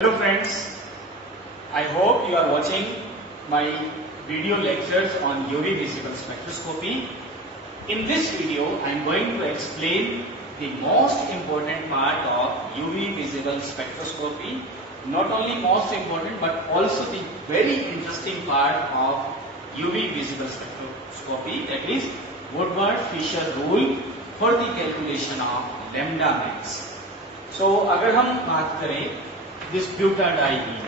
Hello friends, I hope you are watching my video lectures on UV visible spectroscopy. In this video, I am going to explain the most important part of UV visible spectroscopy. Not only most important but also the very interesting part of UV visible spectroscopy, that is Woodward-Fisher rule for the calculation of lambda max. So अगर हम बात करें this butadiene.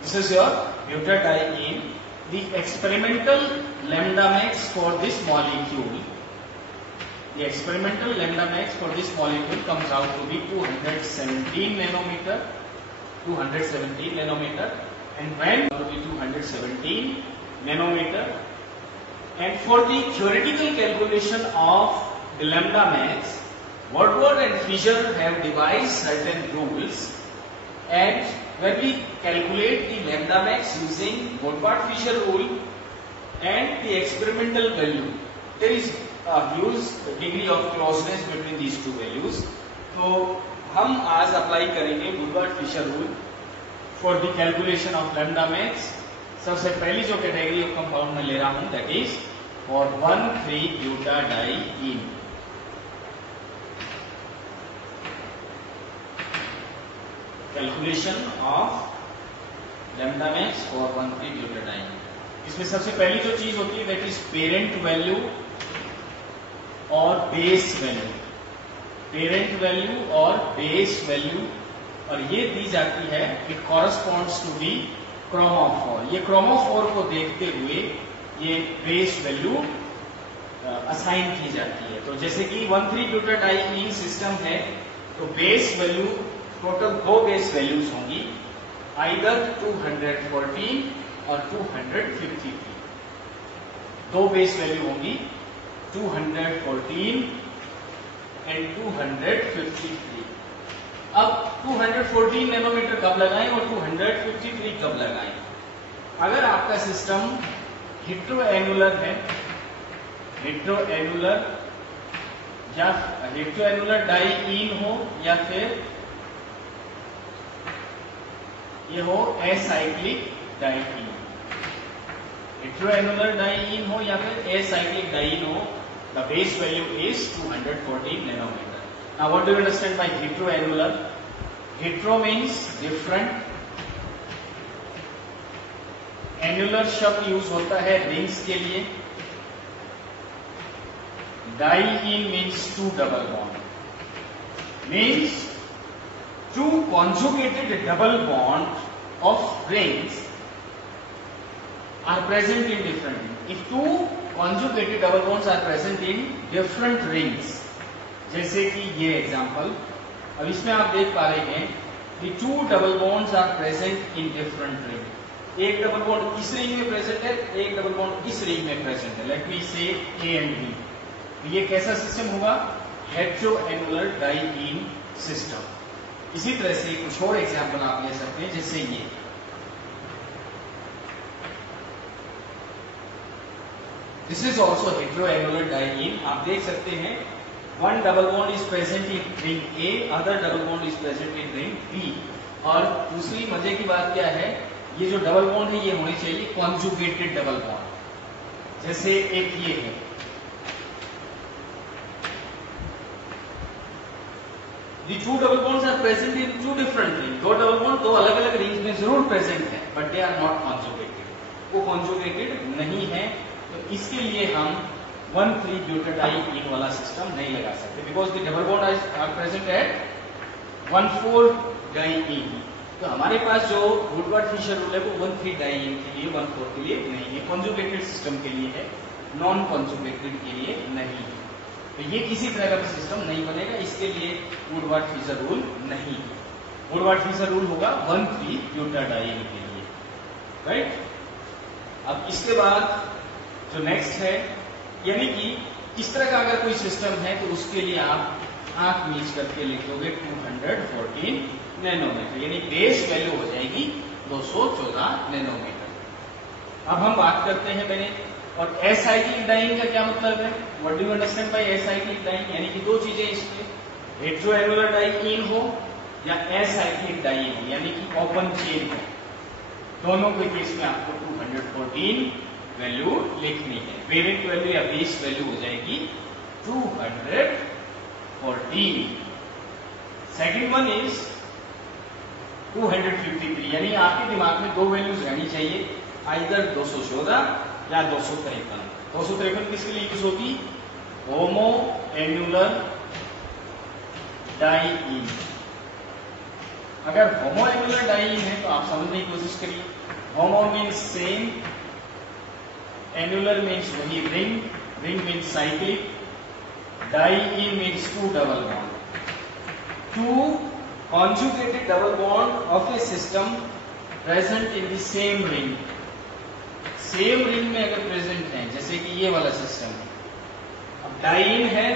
This is your butadiene. The experimental lambda max for this molecule. The experimental lambda max for this molecule comes out to be 217 nanometer. 217 nanometer. And when it will be 217 nanometer. And for the theoretical calculation of the lambda max, Woodward and Fisher have devised certain rules. And when we calculate the lambda max using Woodward-Fisher rule and the experimental value, there is a huge degree of closeness between these two values. तो हम आज apply करेंगे Woodward-Fisher rule for the calculation of lambda max. सबसे पहली जो category of compound में ले रहा हूं, that is for 1,3-butadiene. Calculation of lambda max for 1,3-butadiene. इसमें सबसे पहली जो चीज होती है दैट इज पेरेंट वैल्यू और बेस वैल्यू. पेरेंट वैल्यू और बेस वैल्यू, और ये दी जाती है, it corresponds to the chromophore. ये क्रोमोफोर को देखते हुए ये बेस वैल्यू असाइन की जाती है. तो जैसे कि 1,3-butadiene सिस्टम है तो बेस वैल्यू टोटल दो बेस वैल्यूज होंगी, आइदर 214 और 253. दो बेस वैल्यू होंगी 214 एंड 253. अब 214 नैनोमीटर कब लगाएं और 253 कब लगाएं? अगर आपका सिस्टम हेट्रोएनुलर है, हेट्रोएनुलर या हेट्रोएनुलर डाइईन हो, या फिर ये हो एसाइक्लिक डाइईन. हेट्रोएनुलर डाइईन हो या फिर एसाइक्लिक डाइईन हो, the base value is 214 nanometre. Now what do you understand by heteroannular? Hetero means different. Annular शब्द यूज होता है रिंग्स के लिए. Diene means two double bond, means two conjugated double bond of rings are present in different rings. If two conjugated double bonds are present in different rings, जैसे कि ये example, अब इसमें आप देख पा रहे हैं कि two double bonds are present in different rings. एक डबल बॉन्ड इस रिंग में प्रेजेंट है, एक डबल बॉन्ड इस रिंग में प्रेजेंट है. लेट मी से A and B. तो ये कैसा सिस्टम होगा? हेट्रोएनुलर डाइईन सिस्टम. इसी तरह से कुछ और एग्जाम्पल आप ले सकते हैं, जैसे ये this is also heteroannular diene. आप देख सकते हैं one double bond is present in ring A, other double bond is present in ring B. और दूसरी मजे की बात क्या है, ये जो डबल बॉन्ड है ये होने चाहिए कॉन्जुगेटेड डबल बॉन्ड. जैसे एक ये है, The two double bonds are present in two different rings. दो डबल बॉन्ड दो अलग अलग रिंग्स में जरूर प्रेजेंट है, but they are not conjugated. वो कॉन्जुगेटेड नहीं है, तो इसके लिए हम 1,3-butadiene वाला सिस्टम नहीं लगा सकते, because the double bond are present at 1,4-diene. तो हमारे पास जो वुडवर्ड-फिशर रूल है वो 1,3-diene के लिए, 1,4 के लिए नहीं है. कॉन्जुगेटेड सिस्टम के लिए है, नॉन कॉन्जुगेटेड के लिए नहीं है. तो ये किसी तरह का सिस्टम नहीं बनेगा, इसके लिए वुडवर्ड-फिशर रूल नहीं है. वुडवर्ड-फिशर रूल होगा 1,3-butadiene के लिए, राइट. अब इसके बाद जो नेक्स्ट है, यानी कि इस तरह का अगर कोई सिस्टम है तो उसके लिए आप आंख मीच करके लिखोगे 214 नैनोमीटर, यानी बेस वैल्यू हो जाएगी 214 नैनोमीटर. अब हम बात करते हैं मैंने, और एसाइक्लिक डाइईन का क्या मतलब है? What do you understand bye acyclic diene? यानी कि दो चीजें इसमें, हेट्रोएनुलर डाइईन हो या एसाइक्लिक डाई हो, यानी कि ओपन चेन हो, दोनों के केस में आपको 214 वैल्यू लिखनी है। पेरेंट वैल्यू या बेस वैल्यू हो जाएगी 214। सेकेंड वन इज 253, यानी आपके दिमाग में दो वैल्यूज रहनी चाहिए, आइदर 214 या 253। 253 किसके लिए यूज होगी? होमो एन्युलर डाइईन। अगर होमो एन्युलर डाइईन है तो आप समझने की कोशिश करिए। Homo means same, annular means वही ring, ring means cyclic, diene means two double bond. Two conjugated double bond of a system present in the same ring। Same ring में अगर प्रेजेंट है, जैसे कि ये वाला सिस्टम है, अब डाइईन है,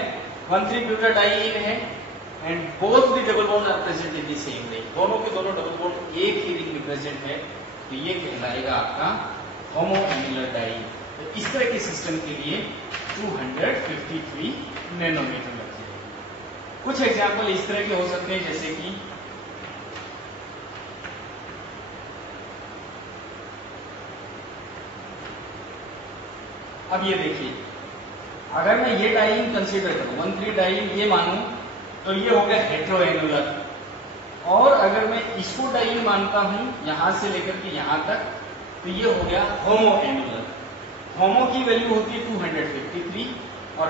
1,3-ब्यूटा डाइईन है, and both the double bond are present in the same ring. दोनों के दोनों डबल बॉन्ड एक ही रिंग में प्रेजेंट है, तो ये कहलाएगा आपका होमो एन्युलर डाइईन। तो इस तरह के सिस्टम के लिए 253 नैनोमीटर लगता है। कुछ एग्जाम्पल इस तरह के हो सकते हैं, जैसे कि अब ये देखिए, अगर मैं ये डाइईन कंसीडर करूं, 1,3 डाइईन ये मानूं, तो ये हो गया हेट्रोएनुलर। और अगर मैं इसको डाइईन मानता हूं यहां से लेकर के यहां तक, तो ये हो गया होमो एनुलर। होमो की वैल्यू होती है 253 और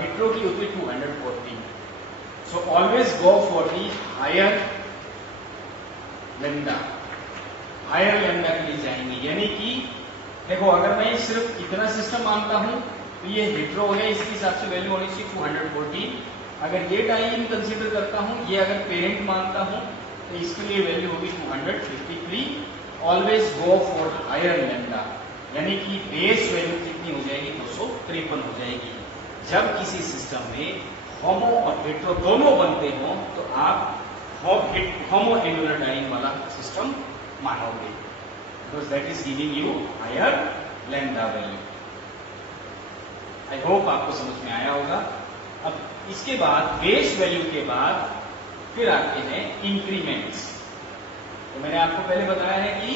हेट्रो की होती है 214। So always go for the higher lambda, higher lambda के लिए जाएंगे। यानी कि देखो, अगर मैं सिर्फ इतना सिस्टम मानता हूं तो ये हेट्रो है, इसके हिसाब से वैल्यू होनी चाहिए 214। अगर ये डाइईन कंसीडर करता हूं, ये अगर पेरेंट मानता हूं, तो इसके लिए वैल्यू होगी 253। Always go for higher lambda, यानी कि बेस वैल्यू कितनी हो जाएगी? 253 हो जाएगी। जब किसी सिस्टम में होमो और हेट्रो दोनों बनते हो तो आप होमो एन्युलर डाइईन वाला सिस्टम मानोगे, because that is giving you higher lambda value। I hope आपको समझ में आया होगा। अब इसके बाद बेस वैल्यू के बाद फिर आते हैं इंक्रीमेंट्स। तो मैंने आपको पहले बताया है कि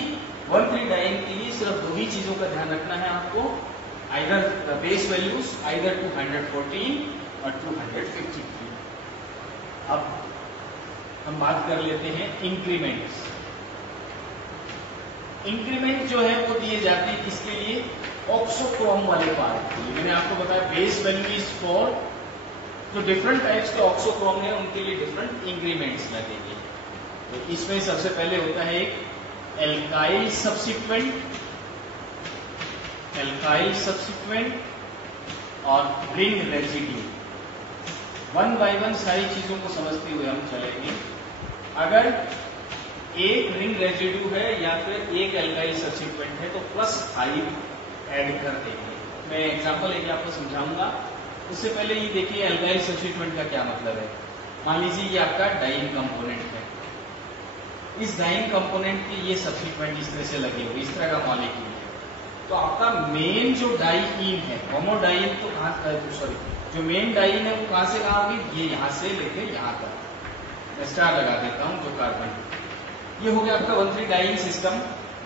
1,3 डाइईन के लिए सिर्फ दो ही चीजों का ध्यान रखना है आपको, आइदर बेस वैल्यूज, आइदर 214 और 253। अब हम बात कर लेते हैं इंक्रीमेंट्स। इंक्रीमेंट जो है वो दिए जाते हैं किसके लिए? ऑक्सोक्रोम वाले पार्ट के लिए। मैंने आपको बताया बेस वैल्यू इज फॉर, जो डिफरेंट टाइप्स के ऑक्सोक्रोम है उनके लिए डिफरेंट इंक्रीमेंट्स लगेंगे। तो इसमें सबसे पहले होता है एक एल्काइल सब्सिक्वेंट, एल्काइल सब्सिक्वेंट और ring residue. One by one सारी चीजों को समझते हुए हम चलेंगे। अगर एक रिंग रेजिड्यू है या फिर एक एल्काइल सब्सिक्वेंट है तो +5 ऐड कर देंगे। मैं एग्जांपल लेके आपको समझाऊंगा। उससे पहले ये देखिए एल्काइल सब्सिट्यूएंट का क्या मतलब है। मान लीजिए ये आपका डाइईन कंपोनेंट है, इस डाइईन कंपोनेंट के ये सब्सिट्यूएंट इस तरह से लगे हुए, इस तरह का मॉलिक्यूल है, तो आपका मेन जो डाइईन है, होमोडाइईन, तो कहां, सॉरी, जो मेन डाइईन है वो कहां से कहां होगी? ये यहां से लेके यहां तक। मैं स्टार लगा देता हूं जो कार्बन, ये हो गया आपका 1,3 डाइईन सिस्टम।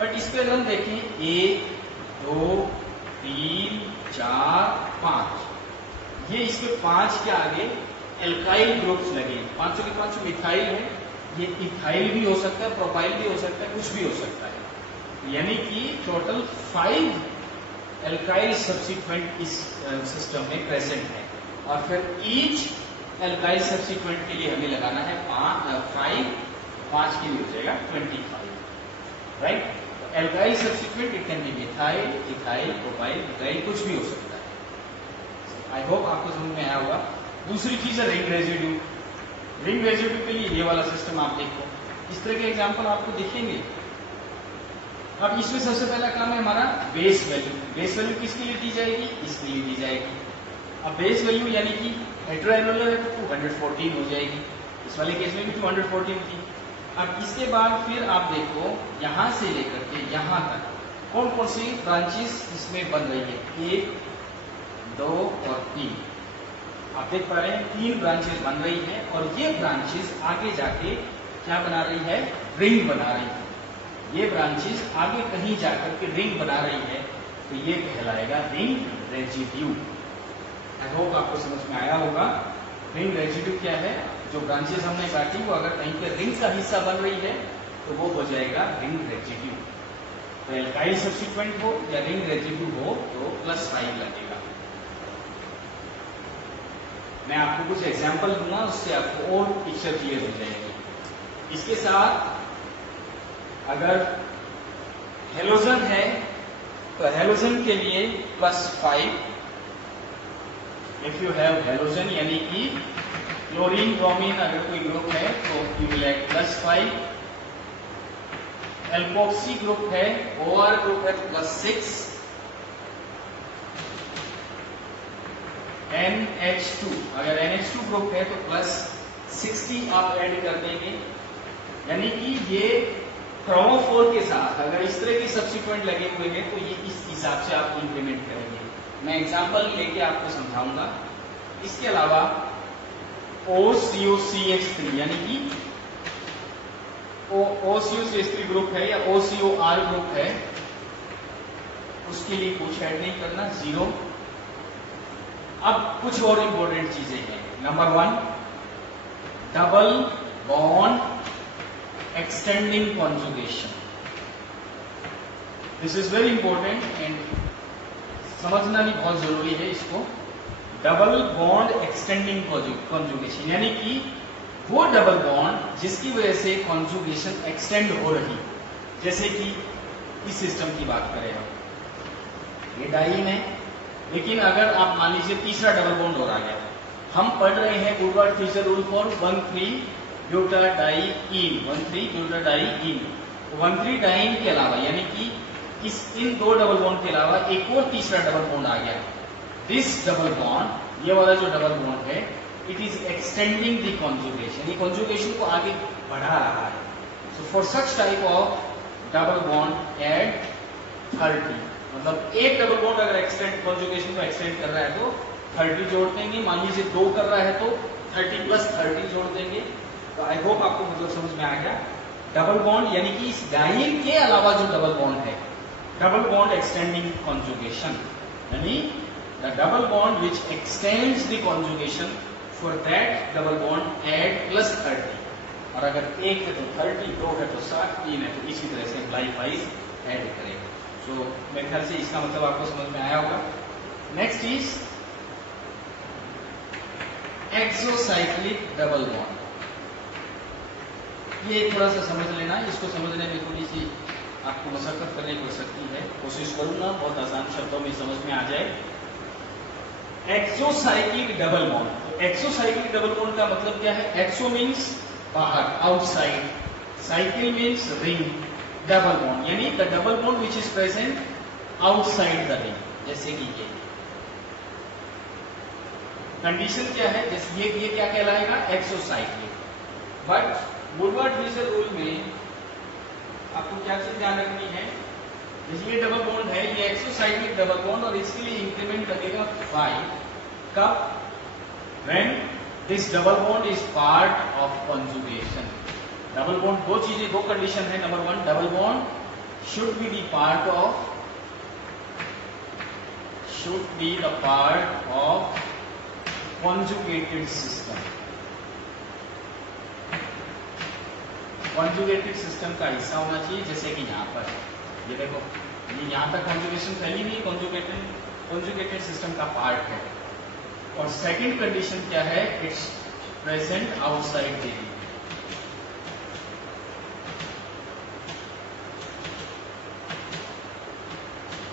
बट इस पे अगर हम देखें 1, 2, 3, 4, 5, ये इसके 5 के आगे एल्काइल ग्रुप्स लगे, पांचों के पांचों मिथाइल है। ये इथाइल भी हो सकता है, प्रोपाइल भी हो सकता है, कुछ भी हो सकता है। यानी कि टोटल 5 एल्काइल सब्सिक्वेंट इस सिस्टम में प्रेजेंट है। और फिर ईच एल्काइल सब्सिक्वेंट के लिए हमें लगाना है 5 के लिए हो जाएगा 25, right. Alkyl subsequent it can be methyl, ethyl, propyl, butyl, कुछ भी हो सकता है। आई होप आपको समझ में आया होगा। दूसरी चीज है रिंग रेजिड्यू। रिंग रेजिड्यू के लिए ये वाला सिस्टम आप देखो, इस तरह के एग्जांपल आपको दिखेंगे। अब इसमें सबसे पहला काम है हमारा बेस वैल्यू। बेस वैल्यू किसके लिए दी जाएगी? इसके लिए दी जाएगी। अब बेस वैल्यू यानी कि हेट्रोएनुलर है तो 214 हो जाएगी, इस वाले केस में भी 214 थी। अब इसके बाद फिर आप देखो यहां से लेकर के यहां तक कौन कौन सी ब्रांचेस इसमें बन रही है, 1, 2 और 3। आप देख पा रहे हैं 3 ब्रांचेस बन रही हैं और ये ब्रांचेस आगे जाके क्या बना रही है, रिंग बना रही है। ये ब्रांचेस आगे कहीं जाकर के रिंग बना रही है, तो ये कहलाएगा रिंग रेजिड्यू। आई होप आपको समझ में आया होगा। रिंग रेजिड्यू क्या है, जो ब्रांचेस हमने काटी वो अगर कहीं पे रिंग का हिस्सा बन रही है तो वो हो जाएगा रिंग रेजिड्यू। तो एल्काइल सब्स्टिट्यूएंट हो या रिंग रेजिड्यू हो तो +5 लगेगा। मैं आपको कुछ एग्जांपल दूंगा, उससे आपको और पिक्चर क्लियर हो जाएगी। इसके साथ अगर हेलोजन है तो हेलोजन के लिए +5। इफ यू हैव हेलोजन यानी कि क्लोरीन ब्रोमीन अगर कोई ग्रुप है तो you will add +5। Alkoxy group है, OR ग्रुप है तो +6। NH2 अगर NH2 ग्रुप है तो +60 आप ऐड कर देंगे। यानी कि ये क्रोमोफोर के साथ अगर इस तरह की सब्स्टिट्यूएंट लगे हुए हैं तो ये इस हिसाब से आप इंप्लीमेंट करेंगे। मैं एग्जांपल लेके आपको समझाऊंगा। इसके अलावा OCOCH3 यानी कि OCOCH3 ग्रुप है या OCOR ग्रुप है, उसके लिए कुछ ऐड नहीं करना, 0। अब कुछ और इंपॉर्टेंट चीजें हैं। Number 1, double bond extending conjugation. This is very important and समझना भी बहुत जरूरी है इसको। डबल बॉन्ड एक्सटेंडिंग कॉन्जुगेशन यानी कि वो डबल बॉन्ड जिसकी वजह से कॉन्जुगेशन एक्सटेंड हो रही, जैसे कि इस सिस्टम की बात करें हम, ये डाइन है, लेकिन अगर आप मान लीजिए तीसरा डबल बॉन्ड और आ गया। हम पढ़ रहे हैं वुडवर्ड-फिशर रूल फॉर 1,3-ब्यूटाडाइईन, 1,3-ब्यूटाडाइईन। 1,3-डाइन के अलावा यानी कि इन दो डबल बॉन्ड के अलावा एक और तीसरा डबल बॉन्ड आ गया। दिस डबल बॉन्ड, ये वाला जो डबल बॉन्ड है, it is extending the conjugation, ये कॉन्जुगेशन को आगे बढ़ा रहा है। So for such type of double bond add 30, मतलब एक डबल बॉन्ड अगर एक्सटेंड कॉन्जुगेशन को एक्सटेंड कर रहा है तो 30 जोड़ देंगे। मान लीजिए 2 कर रहा है तो 30 + 30 जोड़ देंगे। तो आई होप आपको मतलब समझ में आ गया। डबल बॉन्ड यानी कि इस डाइन के अलावा जो डबल बॉन्ड है, डबल बॉन्ड एक्सटेंडिंग कॉन्जुगेशन, यानी the double bond which x tends the conjugation, for that double bond add +30। और अगर 1 है तो 30, 2 है तो 60, 3 है तो इसी तरह से लाइक वाइज ऐड करेगा। तो मेरे ख्याल से इसका मतलब आपको समझ में आया होगा। Next is exocyclic double bond. ये थोड़ा सा समझ लेना, इसको समझने में थोड़ी सी आपको मशक्कत करनी पड़ सकती है, कोशिश करूंगा बहुत आसान शब्दों में समझ में आ जाए। एक्सोसाइक्लिक डबल बॉन्ड, तो एक्सोसाइक्लिक डबल बॉन्ड का मतलब क्या है? एक्सो मीन्स बाहर, outside, cycle means ring, double bond यानी the double bond which is present outside the ring. जैसे कि ये कंडीशन क्या है, जैसे ये क्या कहलाएगा? एक्सोसाइक्लिक। बट वुडवर्ड-फिशर रूल में आपको क्या चीज ध्यान रखनी है, जैसे ये डबल बॉन्ड है, ये एक्सोसाइक्लिक डबल बॉन्ड, और इसके लिए इंक्रीमेंट लगेगा 5। कब? When this double bond is part of conjugation. Double bond दो चीजें, दो कंडीशन है। Number 1, double bond should be the part of conjugated system। Conjugated system का हिस्सा होना चाहिए, जैसे कि यहाँ पर ये देखो, ये यहाँ तक कॉन्जुगेशन फैली हुई कॉन्जुगेटेड सिस्टम का पार्ट है। और सेकंड कंडीशन क्या है? It's present outside the ring.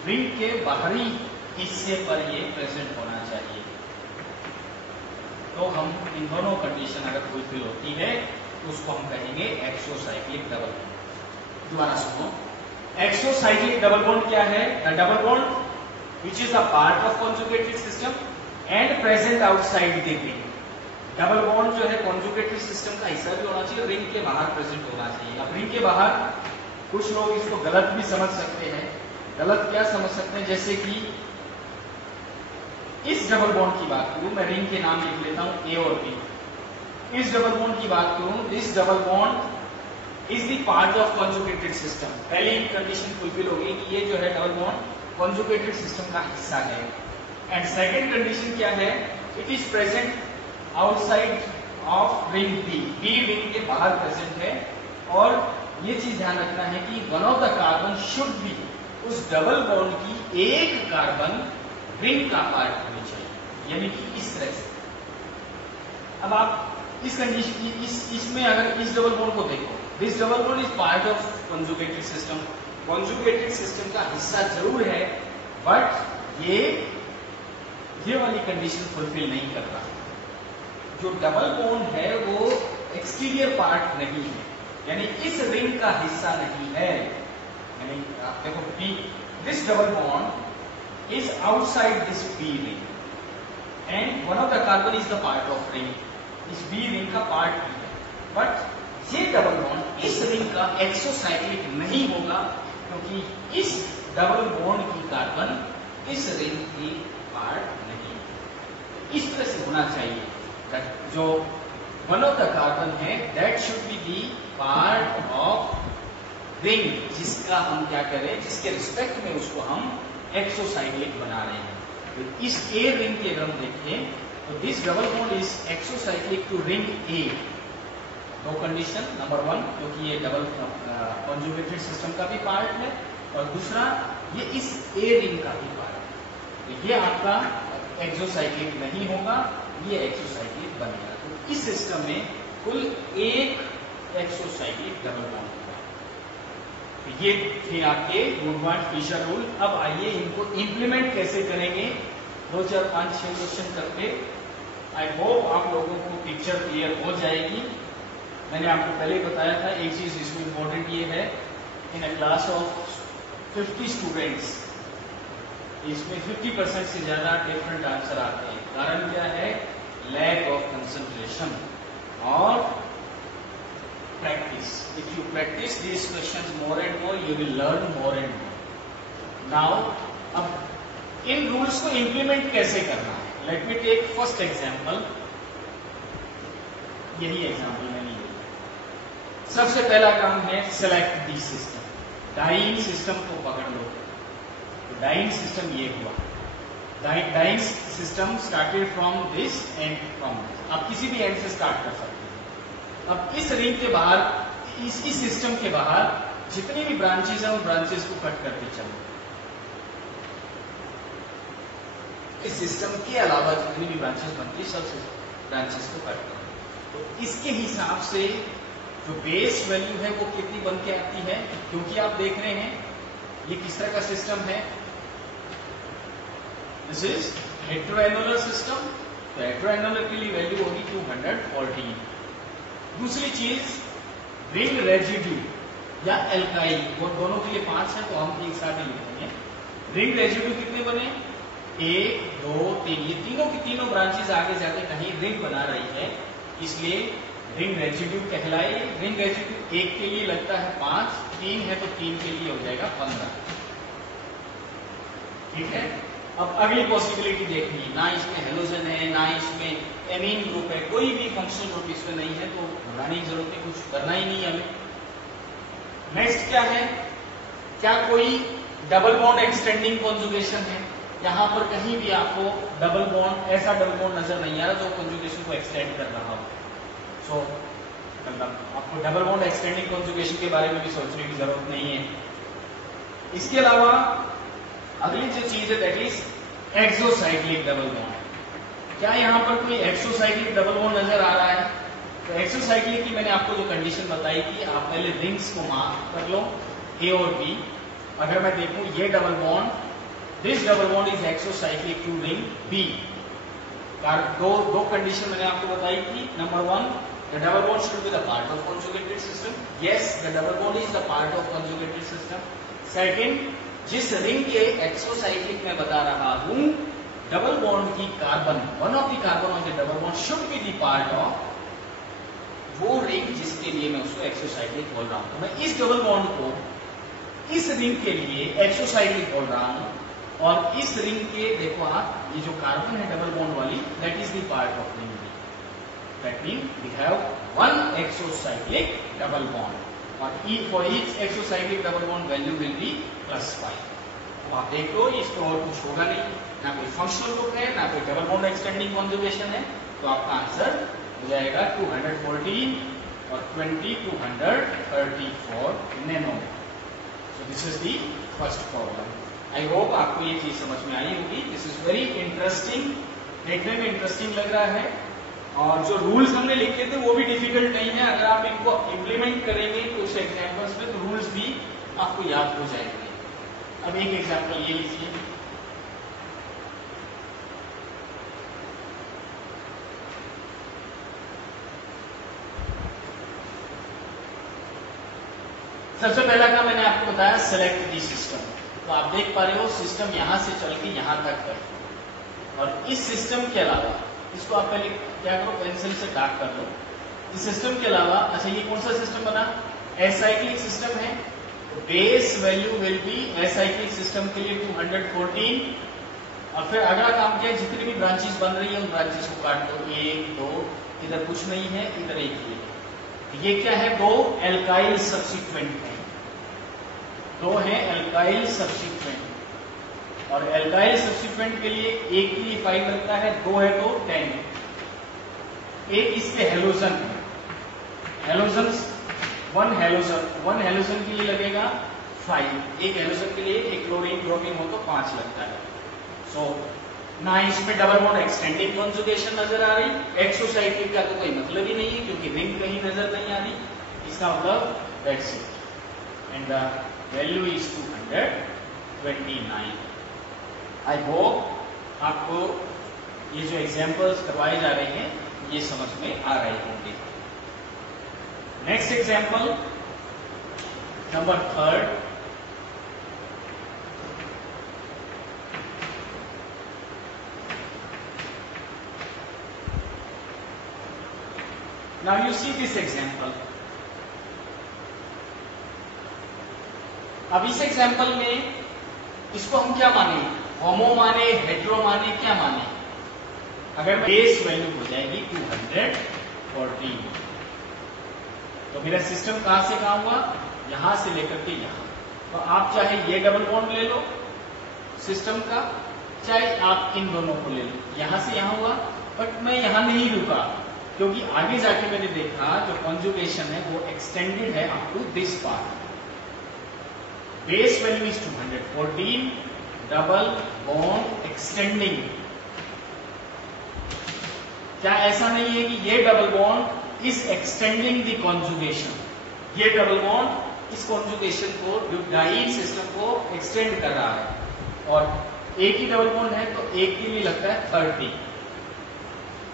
Ring के बाहरी हिस्से पर ये प्रेजेंट होना चाहिए। तो हम इन दोनों कंडीशन अगर फुलफिल होती है तो उसको हम कहेंगे एक्सोसाइक्लिक डबल बॉन्ड। दोबारा सुनो, एक्सोसाइक्लिक डबल बॉन्ड क्या है? The double bond which is a part of conjugated system and present outside the ring. Double bond जो है कॉन्जुगेटेड सिस्टम का हिस्सा भी होना चाहिए, रिंग के बाहर प्रेजेंट होना चाहिए। अब रिंग के बाहर कुछ लोग इसको गलत भी समझ सकते हैं। गलत क्या समझ सकते हैं? जैसे कि इस डबल बॉन्ड की बात करूं, मैं रिंग के नाम लिख लेता हूं A और B। इस डबल बॉन्ड की बात करूं, this double bond is the part of conjugated system. पहली कंडीशन फुलफिल होगी कि ये जो है डबल बॉन्ड कॉन्जुगेटेड सिस्टम का हिस्सा है। एंड सेकेंड कंडीशन क्या है, it is present outside of ring B, B ring के बाहर प्रेजेंट है। और ये चीज ध्यान रखना है कि one of the carbon should be, उस डबल बॉन्ड की एक कार्बन रिंग का पार्ट होनी चाहिए, यानी कि इस तरह से। अब आप इस कंडीशन इसमें अगर इस डबल बॉन्ड को देखो, this double bond is part of conjugated system, conjugated system का हिस्सा जरूर है, बट ये वाली कंडीशन फुलफिल नहीं कर रहा। जो डबल बॉन्ड है वो एक्सटीरियर पार्ट नहीं है, यानी इस रिंग का हिस्सा नहीं है। यानी आप देखो B, this double bond is outside this B ring and one of the carbon is the part of ring, इस बी रिंग का पार्ट भी है, बट ये डबल बॉन्ड इस रिंग का एक्सोसाइक्लिक नहीं होगा, क्योंकि इस डबल बॉन्ड की कार्बन इस रिंग की पार्ट नहीं है। इस तरह से होना चाहिए, जो वन ऑफ द कार्बन है that should be the part of ring, जिसका हम क्या करें, जिसके रिस्पेक्ट में उसको हम एक्सोसाइक्लिक बना रहे हैं। तो इस ए रिंग की अगर हम देखें तो this double bond is exocyclic to ring a. दो कंडीशन, नंबर वन क्योंकि ये डबल कॉन्जुगेटेड सिस्टम का भी पार्ट है, और दूसरा ये इस ए रिंग का भी पार्ट है। तो ये आपका एक्सोसाइक्लिक नहीं होगा, ये एक्सोसाइक्लिक बनेगा। तो इस सिस्टम में कुल एक एक्सोसाइक्लिक डबल बॉन्ड होगा। तो ये थे आपके वुडवर्ड फिशर रूल। अब आइए इनको इंप्लीमेंट कैसे करेंगे, 2, 4, 5, 6 क्वेश्चन करके। आई होप आप लोगों को पिक्चर क्लियर हो जाएगी। मैंने आपको पहले बताया था, एक चीज इसमें इंपॉर्टेंट ये है, इन अ क्लास ऑफ 50 स्टूडेंट्स इसमें 50% से ज्यादा डिफरेंट आंसर आते हैं। कारण क्या है, लैक ऑफ कंसंट्रेशन और practice. If you practice these questions more and more, you will learn more and more. Now, अब इन रूल्स को इंप्लीमेंट कैसे करना है, let me take first example. यही एग्जांपल मैंने लिया। सबसे पहला काम है select the system, diene system को पकड़ लो। तो डाइइंग सिस्टम ये हुआ, diene system started from this end from this. आप किसी भी एंड से स्टार्ट कर सकते हैं। अब इस रिंग के बाहर, इस सिस्टम के बाहर जितनी भी ब्रांचेस हैं उन ब्रांचेस को कट करते चलो। इस सिस्टम के अलावा जितनी भी ब्रांचेस बनती है सब ब्रांचेस को कट करो। तो इसके हिसाब से जो बेस वैल्यू है वो कितनी बन के आती है, क्योंकि आप देख रहे हैं ये किस तरह का सिस्टम है, दिस इज हेटेरोएनुलर सिस्टम। तो हेटेरोएनुलर के लिए वैल्यू होगी 214। दूसरी चीज रिंग रेजिड्यू या एल्काइल, वो दोनों के लिए 5 है तो हम एक साथ ही लिखेंगे। रिंग रेजिड्यू कितने बने, 1, 2, 3। ये तीनों की तीनों ब्रांचेस आगे जाके कहीं रिंग बना रही है, इसलिए रिंग रेजिड्यू कहलाए। रिंग रेजिड्यू 1 के लिए लगता है 5, 3 है तो 3 के लिए हो जाएगा 15। ठीक है। अब अगली पॉसिबिलिटी देखनी, ना इसमें हेलोजन है ना इसमें एमीन ग्रुप है, कोई भी फंक्शनल ग्रुप इसमें नहीं है, तो घबराने की जरूरत नहीं, कुछ करना ही नहीं है हमें। नेक्स्ट क्या है, क्या कोई डबल बॉन्ड एक्सटेंडिंग कॉन्जुगेशन है, यहां पर कहीं भी आपको डबल बॉन्ड, ऐसा डबल बॉन्ड नजर नहीं आ रहा जो कॉन्जुगेशन को एक्सटेंड कर रहा हो। सो मतलब आपको डबल बॉन्ड एक्सटेंडिंग कॉन्जुगेशन के बारे में भी सोचने की जरूरत नहीं है। इसके अलावा अगली जो चीज है that is exocyclic double bond. क्या यहां पर कोई एक्सोसाइक्लिक डबल बॉन्ड नजर आ रहा है? तो एक्सोसाइक्लिक की मैंने आपको जो कंडीशन बताई थी, आप पहले रिंग्स को मार्क कर लो ए और बी। अगर मैं देखूं ये double bond, this double bond is exocyclic to ring B. दो कंडीशन मैंने आपको बताई थी। Number 1, the double bond should be the part of conjugated system. Yes, the double bond is the part of conjugated system. Second, जिस ring के exocyclic में बता रहा हूं, डबल बॉन्ड की carbon, one of the carbon of the double bond should be the part of वो ring जिसके लिए मैं उसको एक्सोसाइक्लिक बोल रहा हूं। तो मैं इस डबल बॉन्ड को इस रिंग के लिए एक्सोसाइक्लिक बोल रहा हूं, और इस रिंग के देखो आप, ये जो कार्बन है डबल बॉन्ड वाली, that is the part of ring b. That mean we have one exocyclic double bond. और for each exocyclic double bond value will be +5। तो आप देख लो इसमें और कुछ होगा नहीं, ना कोई फंक्शनल ग्रुप है, ना कोई डबल बॉन्ड एक्सटेंडिंग कॉन्जुगेशन है, तो आपका आंसर हो जाएगा 214 और 20 234 nano. So this is the first problem. I hope आपको ये चीज समझ में आई होगी। दिस इज वेरी इंटरेस्टिंग, देखने में इंटरेस्टिंग लग रहा है, और जो रूल्स हमने लिखे थे वो भी डिफिकल्ट नहीं है। अगर आप इनको इम्प्लीमेंट करेंगे कुछ एग्जाम्पल्स में तो रूल्स भी आपको याद हो जाएंगे। अब एक एग्जाम्पल ये लीजिए, सबसे पहला काम मैंने आपको बताया सेलेक्ट दी सिस्टम। तो आप देख पा रहे हो सिस्टम यहां से चल के यहां तक है, और इस सिस्टम के अलावा इसको आप पहले क्या करो, पेंसिल से डार्क कर लो। इस सिस्टम के अलावा, अच्छा ये कौन सा सिस्टम बना, एसाइक्लिक सिस्टम है, base value will B acyclic system के लिए 214। और फिर अगला काम क्या है, जितनी भी ब्रांचेस बन रही है उन ब्रांचेस को काट दो, 1 2, इधर कुछ नहीं है, इधर एक ये क्या है, 2 एल्काइल सब्स्टिट्यूएंट है, 2 है एल्काइल सब्स्टिट्यूएंट, और एल्काइल सब्स्टिट्यूएंट के लिए एक के लिए 5 लगता है, 2 है तो 10। एक इसके हेलोजन है, हेलोजन 1 हेलोजन के लिए लगेगा 5, एक हेलोजन के लिए एक क्लोरीन ब्रोमीन हो तो 5 लगता है। सो ना इसमें डबल बॉन्ड एक्सटेंडिंग कॉन्जुगेशन नजर आ रही, एक्सोसाइक्लिक का तो कोई मतलब ही नहीं है क्योंकि रिंग कहीं नजर नहीं आ रही, इसका मतलब that's it, and the value is 229। I hope आपको ये जो एग्जांपल्स करवाए जा रहे हैं ये समझ में आ रहे होंगे। Next example number 3। Now you see this example. अब इस एग्जाम्पल में इसको हम क्या माने, होमो माने, हेट्रो माने, क्या माने। अगर बेस वैल्यू हो जाएगी 214, तो मेरा सिस्टम कहां से कहां हुआ, यहां से लेकर के यहां। तो आप चाहे ये डबल बॉन्ड ले लो सिस्टम का, चाहे आप इन दोनों को ले लो, यहां से यहां हुआ। बट मैं यहां नहीं रुका क्योंकि आगे जाके मैंने देखा जो कॉन्जुगेशन है वो एक्सटेंडेड है up to this part. Base value is 214, double bond extending. क्या ऐसा नहीं है कि ये double bond is extending the conjugation, ये डबल बॉन्ड इस कॉन्जुगेशन को, ब्यूटाइन सिस्टम को एक्सटेंड कर रहा है, और एक ही डबल बॉन्ड है तो एक के लिए लगता है 30।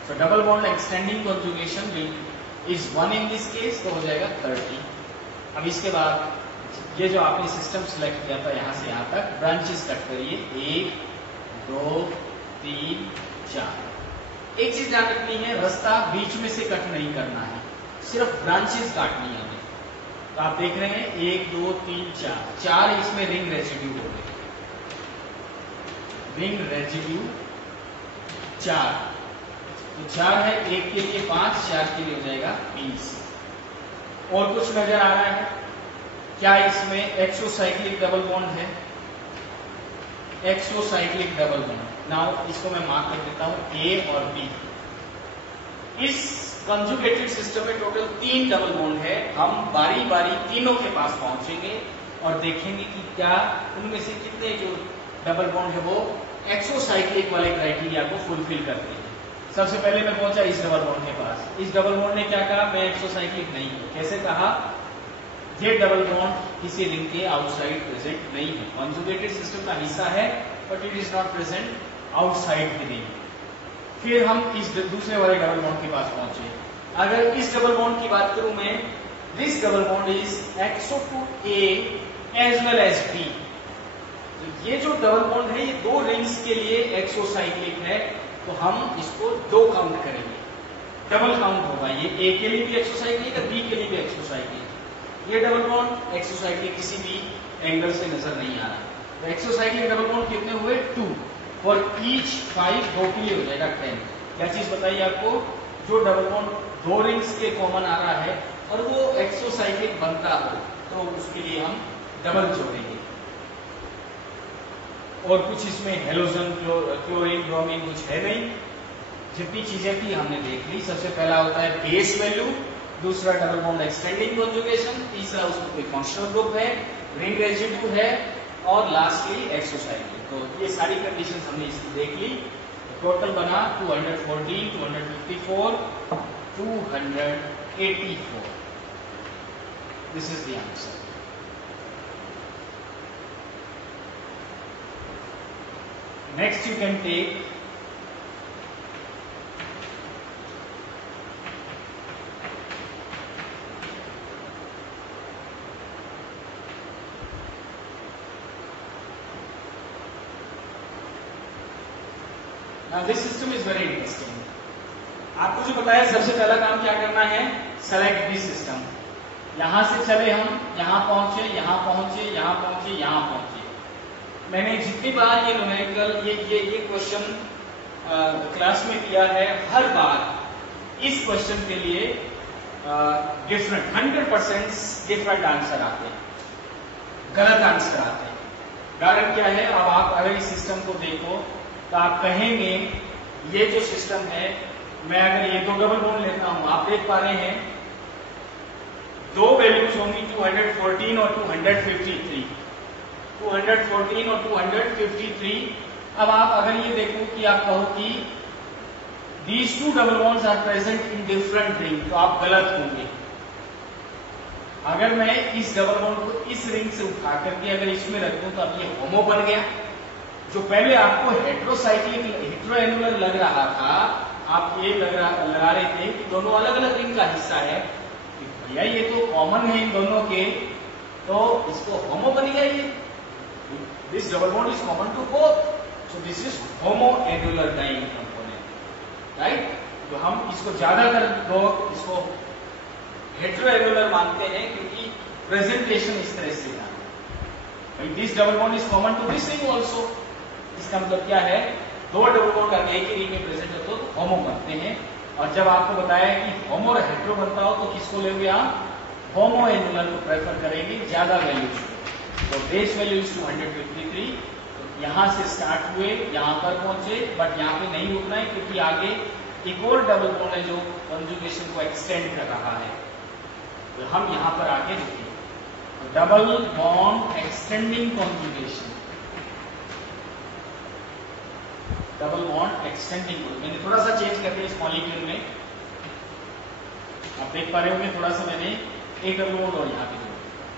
So double bond extending conjugation is 1 in this case, तो हो जाएगा 30। अब इसके बाद ये जो आपने सिस्टम सिलेक्ट किया था यहां से यहां तक, ब्रांचेस कट करिए, 1 2 3 4। एक चीज ध्यान रखनी है, रास्ता बीच में से कट नहीं करना है, सिर्फ ब्रांचेस काटनी है हमें। तो आप देख रहे हैं 1 2 3 4 इसमें रिंग रेजिड्यू हो गए, रिंग रेजिड्यू 4, तो 4 है, एक के लिए 5, 4 के लिए हो जाएगा 20। और कुछ नजर आ रहा है क्या, इसमें एक्सोसाइक्लिक डबल बॉन्ड है, एक्सोसाइक्लिक डबल बॉन्ड। नाउ इसको मैं मार्क कर देता हूं, ए और बी। इस कंजुगेटेड सिस्टम में टोटल 3 डबल बॉन्ड है। हम बारी बारी तीनों के पास पहुंचेंगे और देखेंगे कि क्या उनमें से कितने जो डबल बॉन्ड है वो एक्सोसाइक्लिक वाले क्राइटेरिया को फुलफिल करते हैं। सबसे पहले मैं पहुंचा इस डबल बॉन्ड के पास, इस डबल बॉन्ड ने क्या कहा, मैं एक्सोसाइक्लिक नहीं हूं। कैसे कहा, ये डबल बॉन्ड किसी रिंग के आउटसाइड प्रेजेंट नहीं है, कॉन्जुगेटेड सिस्टम का हिस्सा है but it is not present outside the ring. फिर हम इस दूसरे वाले डबल बॉन्ड के पास पहुंचे। अगर इस डबल बॉन्ड की बात करूं मैं, this double bond is exo to A as well as B. तो ये जो डबल बॉन्ड है ये 2 रिंग्स के लिए एक्सोसाइक्लिक है, तो हम इसको 2 काउंट करेंगे, डबल काउंट होगा। ये ए के लिए भी एक्सोसाइक्लिक है, बी के लिए भी एक्सोसाइक्लिक। ये डबल बॉन्ड एक्सोसाइक्लिक किसी भी एंगल से नजर नहीं आ रहा। तो एक्सोसाइक्लिक डबल बॉन्ड कितने हुए, 2 फॉर ईच 5, 2 के लिए हो जाएगा 10। क्या चीज बताइए आपको, जो डबल बॉन्ड 2 रिंग्स के कॉमन आ रहा है और वो एक्सोसाइक्लिक बनता हो तो उसके लिए हम डबल जोड़ेंगे। और कुछ इसमें हेलोजन, क्लोरीन, ब्रोमीन कुछ है नहीं, जितनी चीजें थी हमने देख ली। सबसे पहला होता है बेस वैल्यू, दूसरा डबल बॉन्ड एक्सटेंडिंग कॉन्जुगेशन, तीसरा उसमें कोई फंक्शनल ग्रुप है, रिंग रेजिड्यू है, और लास्टली एक्सोसाइक्लिक। तो ये सारी कंडीशंस हमने इसकी देख ली। टोटल बना 214, 254, 284। This is the answer. Next you can take now this system is very interesting. आपको जो बताया सबसे पहला काम क्या करना है, सेलेक्ट दिस सिस्टम। यहां से चले हम, यहां पहुंचे, यहां पहुंचे, यहां पहुंचे, यहां पहुंचे। मैंने जितनी बार ये न्यूमेरिकल ये क्वेश्चन क्लास में किया है, हर बार इस क्वेश्चन के लिए डिफरेंट 100% डिफरेंट आंसर आते हैं, गलत आंसर आते हैं। कारण क्या है, अब आप अगर इस सिस्टम को देखो तो आप कहेंगे ये जो सिस्टम है, मैं अगर ये दो डबल बॉन्ड लेता हूं, आप देख पा रहे हैं दो वैल्यूज होंगी 214 और 253, 214 और 253। अब आप अगर ये देखो कि आप कहो कि these two double bonds are present in different ring, तो आप गलत होंगे। अगर मैं इस डबल बॉन्ड को इस रिंग से उठा करके अगर इसमें रख दूं तो अब ये होमो बन गया। जो पहले आपको हेट्रोसाइक्लिक, हेट्रोएनुलर लग रहा था, आप ये लगा रहे थे कि दोनों अलग अलग रिंग का हिस्सा है, भैया ये तो कॉमन है इन दोनों के, तो इसको होमो बन गया ये। This double bond is common to both, so this is homoannular diene component, right. तो हम इसको ज्यादातर लोग इसको हेट्रोएनुलर मानते हैं क्योंकि प्रेजेंटेशन इस तरह से था, भाई this double bond is common to this ring also. इसका मतलब क्या है, दो डबल बॉन्ड अगर एक ही रिंग में प्रेजेंट हो तो होमो बनते हैं। और जब आपको बताया कि होमो और हेट्रो बनता हो तो किसको लेंगे आप, होमोएनुलर को प्रेफर करेंगे ज्यादा वैल्यूज को। तो बेस वैल्यू इज 253, तो यहां से स्टार्ट हुए, यहां पर पहुंचे, बट यहां पे नहीं रुकना है क्योंकि आगे एक और डबल बॉन्ड है जो कॉन्जुगेशन को एक्सटेंड कर रहा है, तो हम यहां पर आगे रुके। Double bond extending conjugation, double bond extending, मैंने थोड़ा सा चेंज करके इस मॉलिक्यूल में, आप देख पा रहे होंगे थोड़ा सा मैंने एक डबल बॉन्ड और यहाँ पे जोड़ा।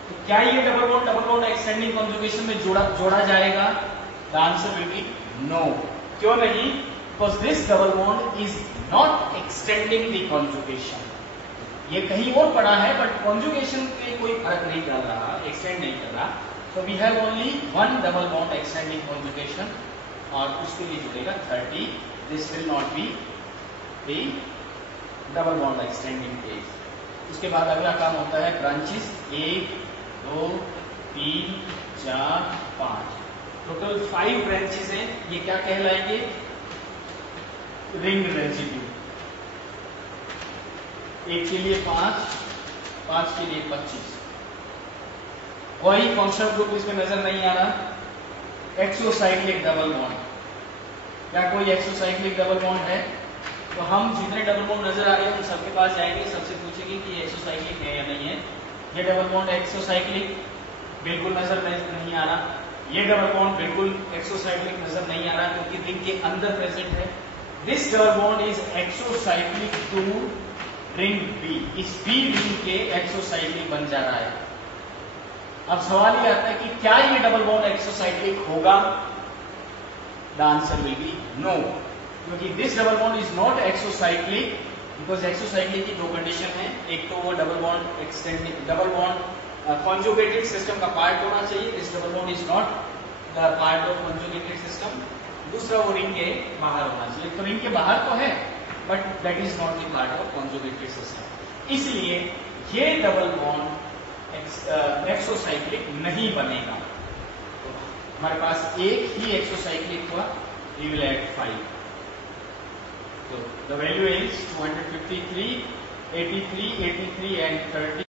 तो क्या ये डबल बॉन्ड एक्सटेंडिंग कॉन्जुगेशन में जोड़ा जाएगा? The answer will be no. क्यों नहीं? Because this double bond is not extending the conjugation. ये कहीं और पड़ा है बट कॉन्जुगेशन पे कोई फर्क नहीं डाल रहा, एक्सटेंड नहीं कर रहा। So we have only one double bond extending conjugation और उसके लिए जुड़ेगा 30। This will not be the double bond extending case. उसके बाद अगला काम होता है ब्रांचेस, 1 2 3 4 5, टोटल 5 ब्रांचेस हैं। ये क्या कहलाएंगे? Ring residue. 1 के लिए 5, 5 के लिए 25। कोई फंक्शनल ग्रुप इसमें नजर नहीं आ रहा। एक्सोसाइक्लिक डबल बॉन्ड, क्या कोई एक्सोसाइक्लिक डबल बॉन्ड है? तो हम जितने डबल बॉन्ड नजर आ रहे हैं उन सबके पास जाएंगे, सबसे पूछेंगे कि ये एक्सोसाइक्लिक है या नहीं है। ये डबल बॉन्ड एक्सोसाइक्लिक बिल्कुल नजर नहीं आ रहा। ये डबल बॉन्ड बिल्कुल एक्सोसाइक्लिक नजर नहीं आ रहा क्योंकि रिंग के अंदर प्रेजेंट है। This double bond is exocyclic to ring B. इस बी रिंग के एक्सोसाइक्लिक बन जा रहा है। अब सवाल ये आता है कि क्या ये डबल बॉन्ड एक्सोसाइक्लिक होगा? The answer will be no, क्योंकि this double bond is not exocyclic because exocyclic की दो कंडीशन है। एक तो वो double bond extending, double bond conjugated system का पार्ट होना चाहिए। This double bond is not the part of conjugated system. दूसरा वो रिंग के बाहर होना चाहिए। तो रिंग के बाहर तो है but that is not the part of conjugated system. इसलिए ये डबल बॉन्ड एक्सोसाइक्लिक नहीं बनेगा। तो हमारे पास एक ही एक्सोसाइक्लिक हुआ, we will add 5. So the value is 253 83, 83 and 30.